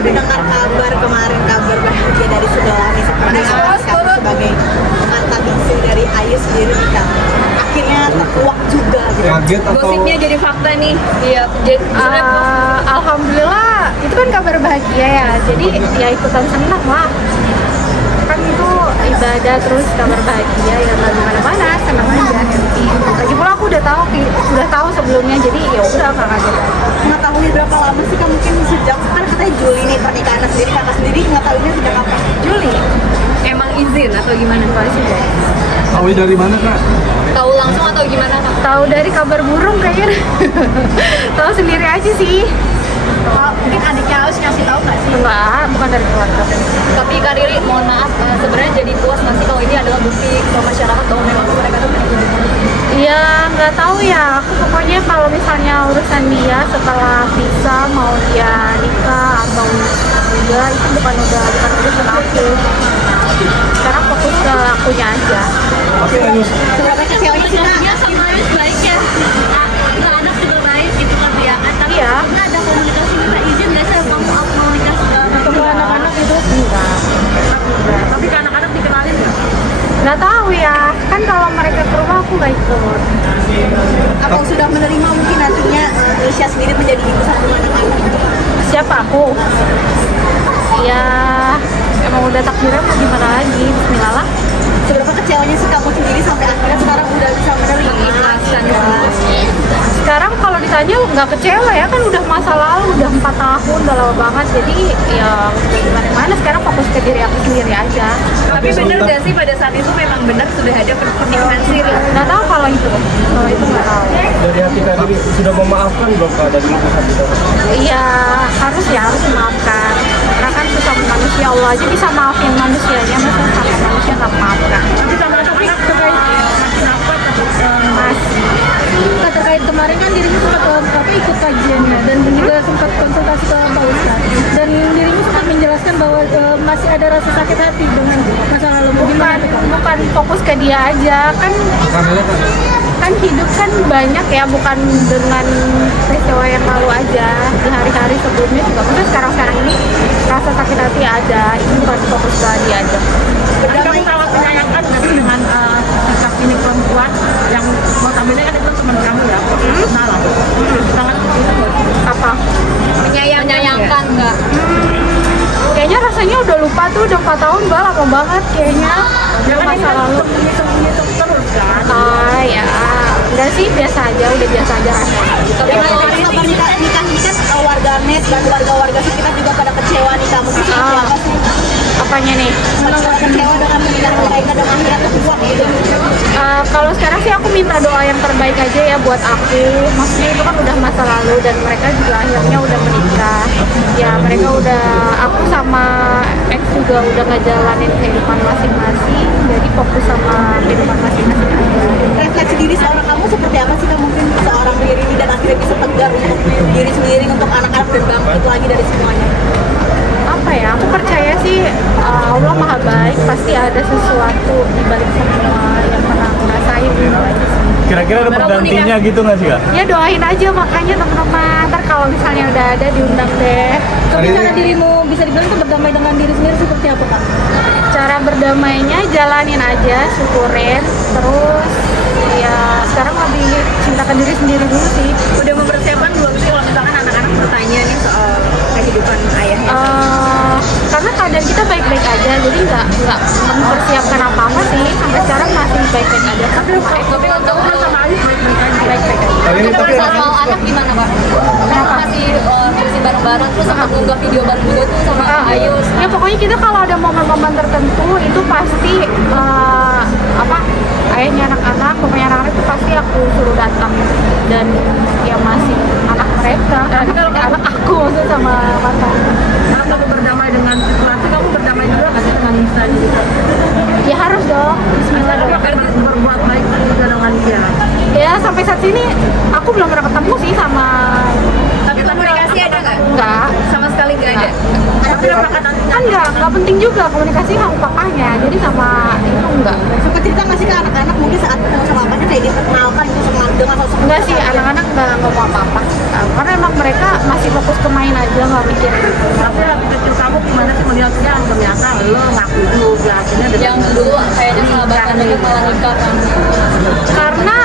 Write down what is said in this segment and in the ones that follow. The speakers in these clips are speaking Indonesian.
mendengar kabar kemarin, kabar bahagia dari Sudolani seperti kamu sebagai mantan biksu dari Ayu sendiri nih Kak. Akhirnya terkuak juga gitu. Kaget atau Gosipnya jadi fakta nih. Iya, Alhamdulillah itu kan kabar bahagia ya, jadi ya ikutan senang lah, kan itu ibadah terus kabar bahagia ya, nggak gimana-mana, senang aja, happy. Lagi pula aku udah tahu sebelumnya, jadi ya udah nggak kaget. Mengetahui berapa lama sih Kak, mungkin sejak kan katanya Juli nih pernikahan sendiri, Kakak sendiri mengetahuinya sejak kapan? Juli emang izin atau gimana? pasti deh. tahu dari mana Kak? Tahu langsung atau gimana Kak? Tahu dari kabar burung kayaknya. Tahu sendiri aja sih. Mungkin adiknya harus ngasih tahu nggak sih? Enggak, bukan dari keluarga. Tapi Kak Riri, mohon maaf, sebenarnya jadi puas nggak sih kalau ini adalah bukti ke masyarakat bahwa memang mereka tuh punya hubungan? Iya, nggak tahu ya. Aku pokoknya kalau misalnya urusan dia setelah bisa mau dia nikah atau enggak, itu bukan urusan aku. Sekarang fokus ke akunya aja. Tapi Anus Seberapa kecewanya sih Kak? Dia sama Aris baik ya, nggak anak juga baik gitu kan ya. Tapi Iya. nggak ada komunikasi minta izin nggak sih kamu mau nikah Atau ke anak-anak gitu? Enggak. Tapi ke anak-anak dikenalin nggak? Nggak tahu ya. Kan kalau mereka ke rumah aku nggak ikut. Apa sudah menerima mungkin nantinya Indonesia sendiri menjadi ibu satu anak-anak? Siapa aku? Ya, emang udah takdirnya mau gimana lagi. Bismillah lah. Seberapa kecewanya sih kamu sendiri sampai akhirnya sekarang udah bisa menerima? Mengikhlaskan Ya. Sekarang kalau ditanya nggak kecewa ya, kan udah masa lalu, udah 4 tahun, udah lama banget. Jadi ya udah gimana-mana, sekarang fokus ke diri aku sendiri aja. Tapi bener nggak sih pada saat itu memang benar sudah ada pernikahan siri? Nggak tahu kalau itu nggak tahu. dari hati Kak Riri sudah memaafkan belum Kak dari ibu hati Kak? Iya, harus memaafkan. Karena kan sesama manusia, Allah aja bisa maafin manusianya, masa sama manusia nggak memaafkan. Tapi sama anak-anak terkait masih apa? Masih. Kak, terkait kemarin kan dirinya sempat ikut kajiannya dan juga sempat konsultasi ke Pak Ustadz, dan dirinya sempat menjelaskan bahwa masih ada rasa sakit hati dengan masa lalu. Bukan fokus ke dia aja, kan Kameranya Kak? kan hidup kan banyak ya, bukan dengan peristiwa yang lalu aja, di hari-hari sebelumnya juga. Maksudnya sekarang ini rasa sakit hati ada, itu bukan fokus ke dia aja. Kamu sangat menyayangkan nggak sih dengan sikap ini perempuan yang notabene kan itu teman kamu ya? Salah. Sangat Apa? Menyayangkan nggak? Kayaknya rasanya udah lupa tuh, udah 4 tahun, lama banget kayaknya. Masa lalu. terus kan? Ya, enggak sih, biasa aja, udah biasa aja rasanya. Tapi kalau nikah ini kan warganet dan warga-warga sekitar juga pada kecewa nih kamu sih. Apa sih? Apanya nih? Pada kecewa dengan pernikahan mereka dan akhirnya terbuat gitu. Kalau sekarang sih aku minta doa yang terbaik aja ya buat aku. Maksudnya itu kan udah masa lalu dan mereka juga akhirnya udah menikah. Ya mereka udah, aku sama ex juga udah ngejalanin kehidupan masing-masing. Jadi fokus sama kehidupan masing-masing aja. Refleksi diri seorang kamu seperti apa sih Kak, mungkin seorang diri ini dan akhirnya bisa tegar untuk diri sendiri, untuk anak-anak dan bangkit lagi dari semuanya. Apa ya, aku percaya sih Allah maha baik, pasti ada sesuatu di balik semua yang pernah aku rasain gitu aja sih. Kira-kira ada penggantinya gitu nggak sih Kak? Ya doain aja makanya teman-teman, ntar kalau misalnya udah ada diundang deh. Tapi cara dirimu bisa dibilang itu berdamai dengan diri sendiri seperti apa Kak? Cara berdamainya jalanin aja, syukurin, terus ya sekarang lebih cinta ke diri sendiri dulu sih. Udah mempersiapkan belum sih kalau misalkan anak-anak bertanya nih soal kehidupan ayahnya? Karena keadaan kita baik-baik aja, jadi nggak mempersiapkan apa-apa sih, sampai sekarang masih baik-baik aja. Tapi untuk sama Ayu baik-baik aja. Tapi soal anak gimana Pak? Kenapa masih masih bareng-bareng terus sama unggah video bareng juga tuh sama Ayu? Ya pokoknya kita kalau ada momen-momen tertentu itu pasti ayahnya anak-anak, pokoknya anak-anak itu pasti aku suruh datang, dan ya masih anak mereka, anak aku maksudnya sama mantan. Kalau kamu berdamai dengan situasi, kamu berdamai juga nggak sih dengan Nisa gitu? Ya harus dong, Bismillah dong. Berbuat baik juga dengan dia. Ya sampai saat ini aku belum pernah ketemu sih sama. Tapi komunikasi ada nggak? Enggak. Sama sekali nggak ada. Tapi apakah nanti Kan nggak penting juga komunikasi sama papanya, jadi sama itu enggak. sempat cerita nggak sih ke anak-anak mungkin saat ketemu sama papanya kayak diperkenalkan gitu sama dengan sosok Enggak sih, anak-anak nggak mau apa-apa. Karena emang mereka masih fokus ke main aja, nggak mikir. tapi yang dulu kayaknya sahabatan tapi malah nikah kan. Karena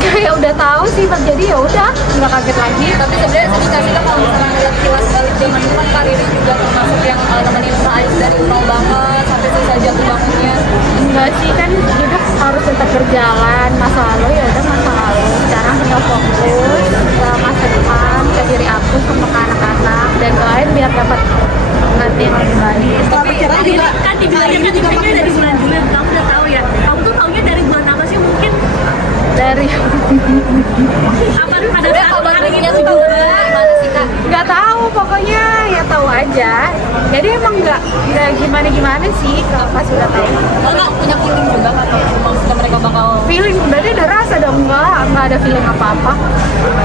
kayak udah tahu sih terjadi, ya udah nggak kaget lagi. Tapi sebenarnya sedih nggak sih Kak kalau misalnya ngeliat kilas balik zaman dulu kan Kak Riri juga termasuk yang nemenin Kak Ais dari nol banget sampai susah jatuh bangunnya. Enggak sih, kan hidup harus tetap berjalan. Masa lalu ya udah masa lalu. Sekarang tinggal fokus ke masa depan, ke diri aku sama ke anak-anak, dan doain biar dapat nanti yang lebih baik. Tapi juga kan dibilangnya kan ipingnya dari bulan Juli, kamu udah tahu ya. Kamu tuh taunya dari bulan apa sih mungkin? Dari Apa pada Udah saat kabar orang baiknya itu tuh juga? gimana sih Kak? nggak tahu, pokoknya ya tahu aja. Jadi emang nggak gimana sih kalau pas udah tahu. Kakak punya feeling juga Kak kalau maksudnya mereka bakal Feeling berarti udah rasa dong, nggak ada feeling apa-apa.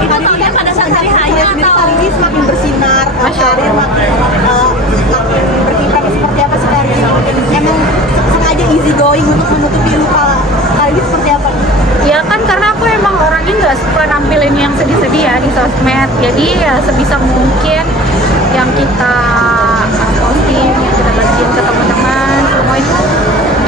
Itu taunya pada saat hari hanya atau Ini semakin bersinar, Masya Allah. karir makin berkiprah seperti apa sih Karir? Emang sengaja easy going untuk menutupi luka Karir seperti apa? Ya kan karena aku emang orangnya nggak suka nampilin yang sedih-sedih ya di sosmed. Jadi ya sebisa mungkin yang kita posting, yang kita bagiin ke teman-teman, semua itu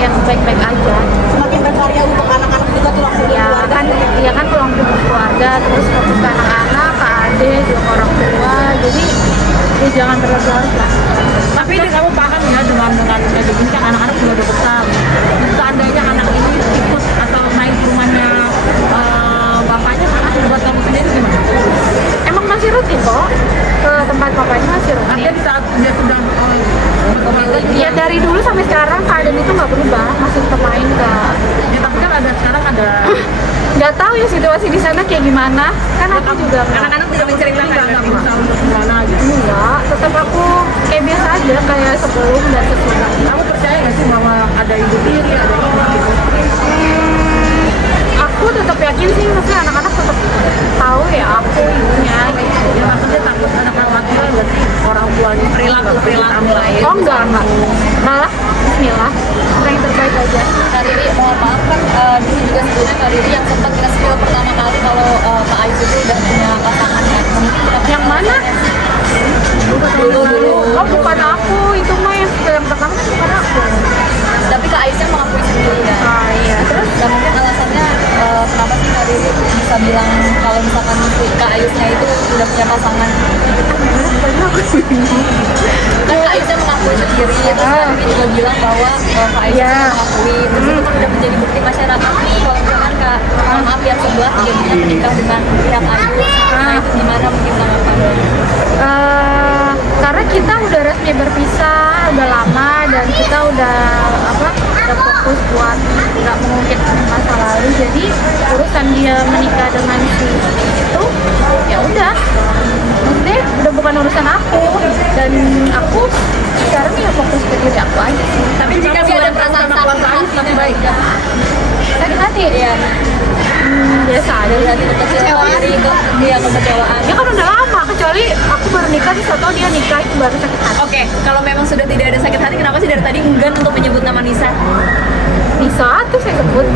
yang baik-baik aja. Semakin berkarya untuk anak-anak juga tulang punggung keluarga. Ya kan tulang punggung keluarga, terus fokus ke anak-anak, ke adik, juga ke orang tua. Jadi ya jangan berlarut-larut lah. Tapi kamu paham ya dengan begini kan anak-anak sudah besar. Seandainya anak ini ikut atau main ke rumahnya bapaknya, anak buat kamu sendiri gimana? Emang masih rutin kok ke tempat papanya, masih rutin. Artinya di saat dia sudah Ya dari dulu sampai sekarang keadaan itu nggak berubah, masih tetap main ke. ya, tapi kan ada sekarang ada Nggak tahu ya situasi di sana kayak gimana. Kan aku juga anak-anak tidak menceritakan nggak berusaha untuk kemana aja. enggak, tetap aku kayak biasa aja, kayak sebelum dan sesudah. Kamu percaya nggak sih bahwa ada ibu tiri, ada ibu gitu? Aku tetap yakin sih, maksudnya anak-anak tetap tahu ya aku ibunya gitu. Ya maksudnya takut ada kekhawatiran nggak sih orang tuanya perilaku lain? Oh enggak, malah Bismillah, yang terbaik aja. Kak Riri, mohon maaf kan dulu juga sebelumnya Kak Riri yang sempat nge-spill pertama kali kalau Kak Ais itu udah punya pasangan kan. Mungkin kita Yang mana? dulu. Oh bukan aku, itu mah yang pertama kan bukan aku. Tapi Kak Aisnya mengakui sendiri kan. Ah iya, terus Dan mungkin alasannya kenapa sih Kak Riri bisa bilang kalau misalkan si Kak Aisnya itu udah punya pasangan. Kan Kak Aisnya mengakui sendiri, terus Kak Riri juga bilang bahwa Kak Aisnya Iya. mengakui. Terus itu kan udah menjadi bukti masyarakat nih kalau misalkan Kak, mohon maaf yang sebelah jadinya menikah dengan pihak Ayus. Nah itu gimana mungkin tanggapannya? Karena kita udah resmi berpisah udah lama, dan kita udah fokus buat nggak mengungkit masa lalu. Jadi urusan dia menikah dengan si itu ya udah, maksudnya udah bukan urusan aku, dan aku sekarang ya fokus ke diri aku aja sih. Tapi jika ada perasaan sakit hati dan baik Sakit hati ya biasa aja. hati kekecewaan itu dia kekecewaan. Ya kan udah lama, kecuali aku baru nikah terus atau dia nikah itu baru sakit hati. Oke, kalau memang sudah tidak ada sakit hati, kenapa sih dari tadi enggan untuk menyebut nama Nisa? Bisa tuh saya sebut.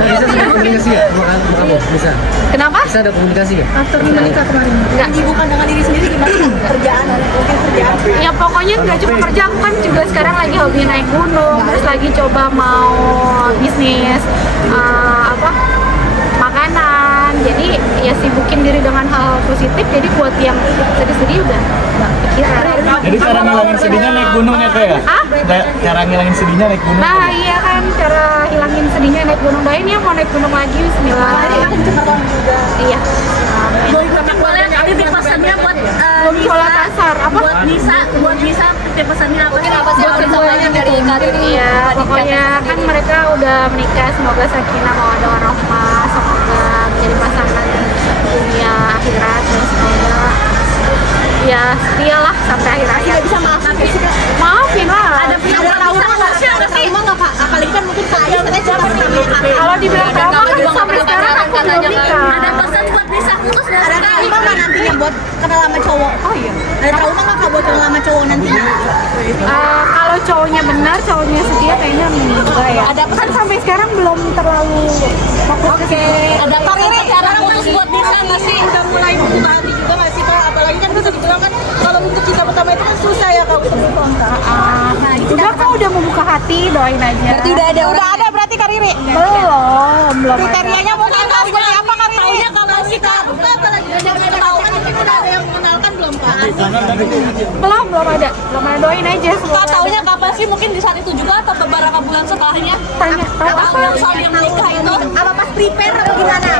Bisa ada komunikasi ya sama kamu? Bisa? Kenapa? Bisa ada komunikasi ya? After menikah kemarin. Enggak. Menyibukkan dengan diri sendiri gimana? Kerjaan, mungkin kerjaan. Ya pokoknya nggak cuma kerja, aku kan juga sekarang lagi hobi naik gunung, terus lagi coba mau bisnis makanan. Jadi ya sibukin diri dengan hal positif. Jadi buat yang sedih-sedih udah nggak pikiran. Jadi cara ngilangin sedihnya naik gunung ya Kak ya? Hah? Cara ngilangin sedihnya naik gunung. Nah iya kan, cara hilangin sedihnya naik gunung. Doain ya mau naik gunung lagi, Bismillah. Iya. Boleh titip pesannya buat Belum sholat asar apa? buat Nisa titip pesannya apa Mungkin apa sih yang disampaikan dari Kak Riri? Iya, pokoknya kan mereka udah menikah, semoga sakinah mawaddah warahmah, semoga menjadi pasangan dunia akhirat, dan semoga ya setialah sampai akhir hayat. Bisa maafin sih Kak. Maafin lah. Ada trauma nggak Kak? Apalagi kan mungkin Kak Ayus katanya cinta pertamanya Kak. Kalau dibilang Ada trauma kan juga sampai nggak sekarang pacaran aku belum katanya, kan? nikah. ada pesan buat Nisa putus nggak Ada trauma nggak nantinya buat kenal sama cowok? Oh iya. Ada trauma nggak Kak buat kenal sama cowok nantinya? Kalau cowoknya benar, cowoknya setia, kayaknya enggak ya. Ada pesan sampai sekarang belum terlalu fokus ke ada pesan sekarang putus buat Nisa nggak sih? Udah mulai membuka hati juga nggak sih Kak? Apalagi kan bisa dibilang kan kalau untuk cinta pertama itu kan susah ya Kak untuk move on Kak. Nah Udah kak, udah membuka hati, doain aja. Berarti udah ada berarti Kak Riri. Belum Kriterianya mungkin harus seperti apa Kak Riri? Taunya kalau sih Kak, bukan apalagi udah tahu kan mungkin udah ada yang mengenalkan belum Kak? belum ada doain aja Kak semoga taunya kapan sih? Mungkin di saat itu juga atau beberapa bulan setelahnya? tanya tahu apa Tahu yang soal yang menikah itu? Apa pas prepare atau gimana?